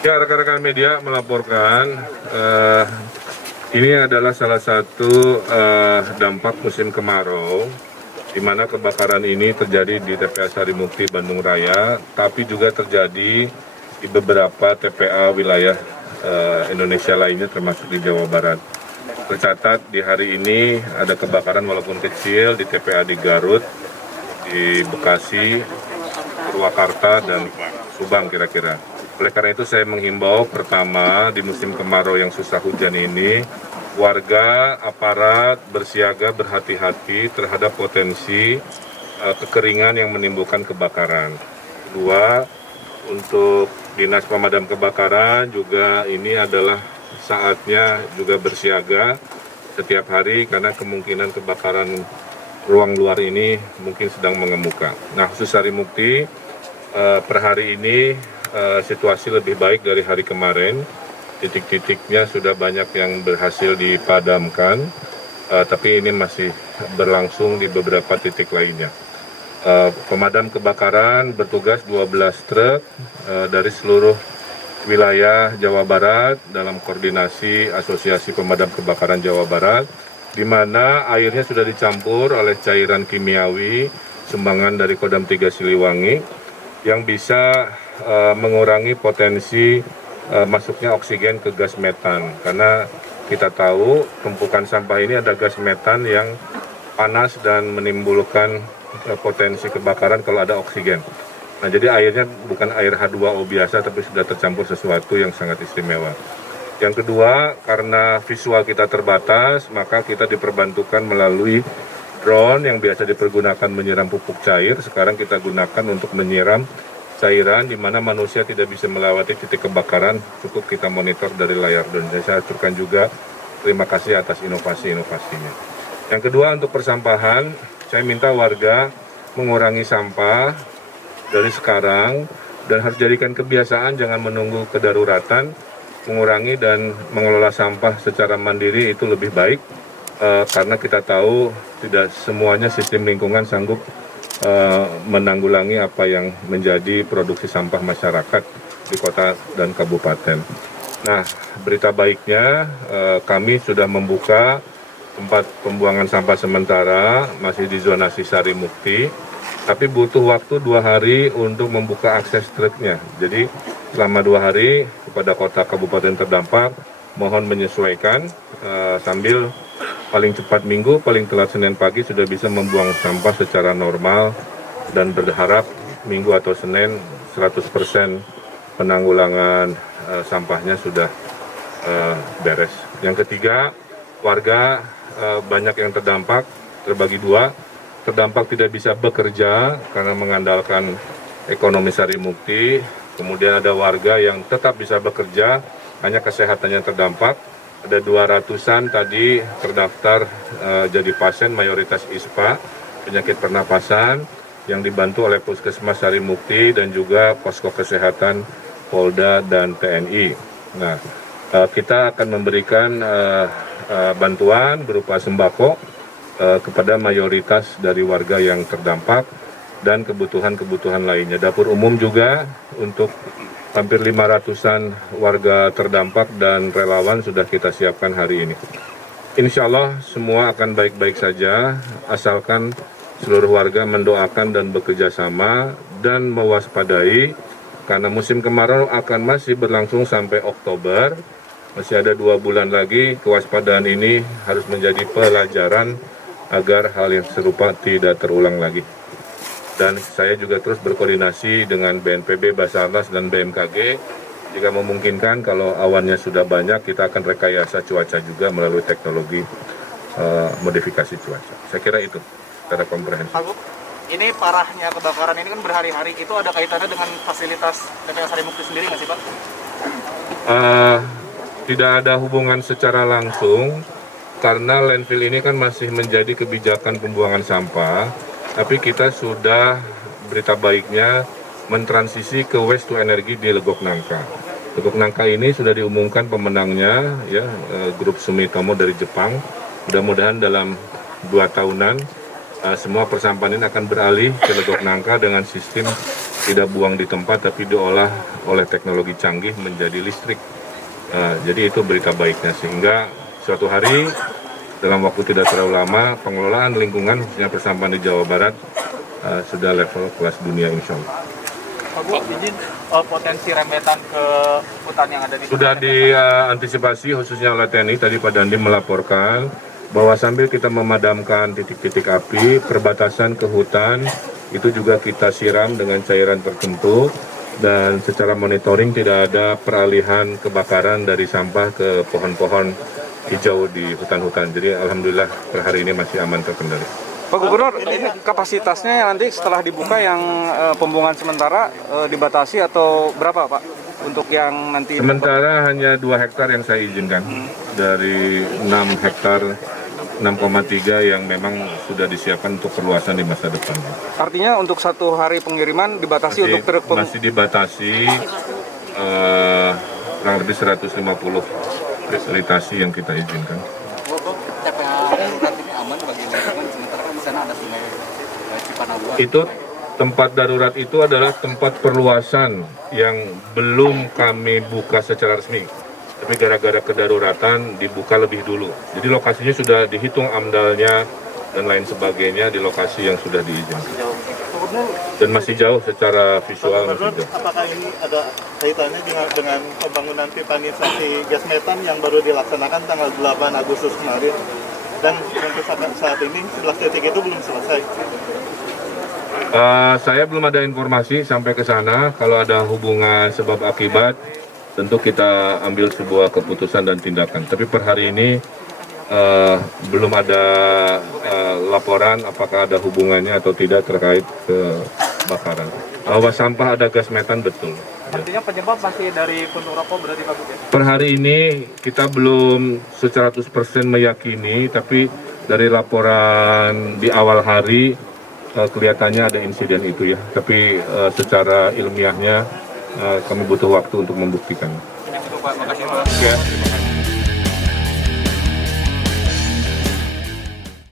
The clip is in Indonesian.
Ya, rekan-rekan media melaporkan ini adalah salah satu dampak musim kemarau, di mana kebakaran ini terjadi di TPA Sarimukti Bandung Raya, tapi juga terjadi di beberapa TPA wilayah Indonesia lainnya termasuk di Jawa Barat. Tercatat di hari ini ada kebakaran walaupun kecil di TPA di Garut, di Bekasi, Purwakarta, dan Subang kira-kira. Oleh karena itu saya menghimbau pertama di musim kemarau yang susah hujan ini, warga, aparat bersiaga berhati-hati terhadap potensi kekeringan yang menimbulkan kebakaran. Kedua, untuk Dinas Pemadam Kebakaran juga ini adalah saatnya juga bersiaga setiap hari karena kemungkinan kebakaran ruang luar ini mungkin sedang mengemuka. Nah, khusus Sarimukti per hari ini situasi lebih baik dari hari kemarin. Titik-titiknya sudah banyak yang berhasil dipadamkan, tapi ini masih berlangsung di beberapa titik lainnya. Pemadam kebakaran bertugas 12 truk dari seluruh wilayah Jawa Barat dalam koordinasi Asosiasi Pemadam Kebakaran Jawa Barat, di mana airnya sudah dicampur oleh cairan kimiawi sumbangan dari Kodam 3 Siliwangi yang bisa mengurangi potensi masuknya oksigen ke gas metan, karena kita tahu tumpukan sampah ini ada gas metan yang panas dan menimbulkan potensi kebakaran kalau ada oksigen. Nah, jadi airnya bukan air H2O biasa, tapi sudah tercampur sesuatu yang sangat istimewa. Yang kedua, karena visual kita terbatas, maka kita diperbantukan melalui drone yang biasa dipergunakan menyiram pupuk cair. Sekarang kita gunakan untuk menyiram cairan di mana manusia tidak bisa melewati titik kebakaran, cukup kita monitor dari layar drone. Saya aturkan juga terima kasih atas inovasi-inovasinya. Yang kedua, untuk persampahan, saya minta warga mengurangi sampah dari sekarang dan harus jadikan kebiasaan, jangan menunggu kedaruratan. Mengurangi dan mengelola sampah secara mandiri itu lebih baik, karena kita tahu tidak semuanya sistem lingkungan sanggup menanggulangi apa yang menjadi produksi sampah masyarakat di kota dan kabupaten. Nah, berita baiknya kami sudah membuka tempat pembuangan sampah sementara masih di zonasi Sarimukti, tapi butuh waktu 2 hari untuk membuka akses truknya. Jadi selama 2 hari kepada kota kabupaten terdampak mohon menyesuaikan sambil paling cepat Minggu, paling telat Senin pagi sudah bisa membuang sampah secara normal, dan berharap Minggu atau Senin 100% penanggulangan sampahnya sudah beres. Yang ketiga, warga banyak yang terdampak, terbagi 2. Terdampak tidak bisa bekerja karena mengandalkan ekonomi Sarimukti. Kemudian ada warga yang tetap bisa bekerja, hanya kesehatannya terdampak. Ada 200-an tadi terdaftar jadi pasien, mayoritas ISPA, penyakit pernapasan, yang dibantu oleh Puskesmas Sarimukti dan juga posko kesehatan Polda dan TNI. Nah, kita akan memberikan bantuan berupa sembako kepada mayoritas dari warga yang terdampak dan kebutuhan-kebutuhan lainnya. Dapur umum juga untuk hampir 500-an warga terdampak dan relawan sudah kita siapkan hari ini. Insya Allah semua akan baik-baik saja, asalkan seluruh warga mendoakan dan bekerja sama dan mewaspadai, karena musim kemarau akan masih berlangsung sampai Oktober. Masih ada 2 bulan lagi. Kewaspadaan ini harus menjadi pelajaran agar hal yang serupa tidak terulang lagi. Dan saya juga terus berkoordinasi dengan BNPB, Basarnas, dan BMKG. Jika memungkinkan, kalau awannya sudah banyak, kita akan rekayasa cuaca juga melalui teknologi modifikasi cuaca. Saya kira itu secara komprehensif. Pak, ini parahnya kebakaran ini kan berhari-hari, itu ada kaitannya dengan fasilitas TPA Sarimukti sendiri nggak sih, Pak? Tidak ada hubungan secara langsung, karena landfill ini kan masih menjadi kebijakan pembuangan sampah. Tapi kita sudah, berita baiknya, mentransisi ke waste to energy di Legok Nangka. Legok Nangka ini sudah diumumkan pemenangnya, ya, grup Sumitomo dari Jepang. Mudah-mudahan dalam 2 tahunan semua persampahan ini akan beralih ke Legok Nangka dengan sistem tidak buang di tempat tapi diolah oleh teknologi canggih menjadi listrik. Jadi itu berita baiknya, sehingga suatu hari dalam waktu tidak terlalu lama pengelolaan lingkungan khususnya persampahan di Jawa Barat sudah level kelas dunia insya Allah. Pak Bu, izin potensi rembetan ke hutan yang ada di Sudah diantisipasi khususnya oleh TNI. Tadi Pak Dandim melaporkan bahwa sambil kita memadamkan titik-titik api, perbatasan ke hutan itu juga kita siram dengan cairan tertentu, dan secara monitoring tidak ada peralihan kebakaran dari sampah ke pohon-pohon hijau di hutan-hutan. Jadi alhamdulillah per hari ini masih aman terkendali. Pak Gubernur, ini kapasitasnya nanti setelah dibuka yang pembuangan sementara dibatasi atau berapa Pak? Untuk yang nanti... Sementara hanya 2 hektar yang saya izinkan dari 6 hektar 6,3 yang memang sudah disiapkan untuk perluasan di masa depan. Artinya untuk 1 hari pengiriman dibatasi untuk truk masih dibatasi kurang lebih 150 litasi yang kita izinkan. TPA darurat ini aman bagi lingkungan, sementara kan di sana ada sungai Cipanabua. Itu tempat darurat itu adalah tempat perluasan yang belum kami buka secara resmi. Tapi gara-gara kedaruratan dibuka lebih dulu. Jadi lokasinya sudah dihitung amdalnya dan lain sebagainya di lokasi yang sudah diizinkan. Dan masih jauh secara visual. Masih jauh. Apakah ini ada kaitannya dengan pembangunan pipanisasi gas metan yang baru dilaksanakan tanggal 8 Agustus kemarin? Dan sampai saat ini 11 titik itu belum selesai. Saya belum ada informasi sampai ke sana. Kalau ada hubungan sebab akibat, tentu kita ambil sebuah keputusan dan tindakan. Tapi per hari ini belum ada laporan apakah ada hubungannya atau tidak terkait kebakaran. Bahwa sampah ada gas metan betul. Artinya penyebab masih dari puntung rokok berarti Pak Bu? Per hari ini kita belum 100% meyakini, tapi dari laporan di awal hari kelihatannya ada insiden itu ya. Tapi secara ilmiahnya kami butuh waktu untuk membuktikan. Terima kasih Pak. Ya.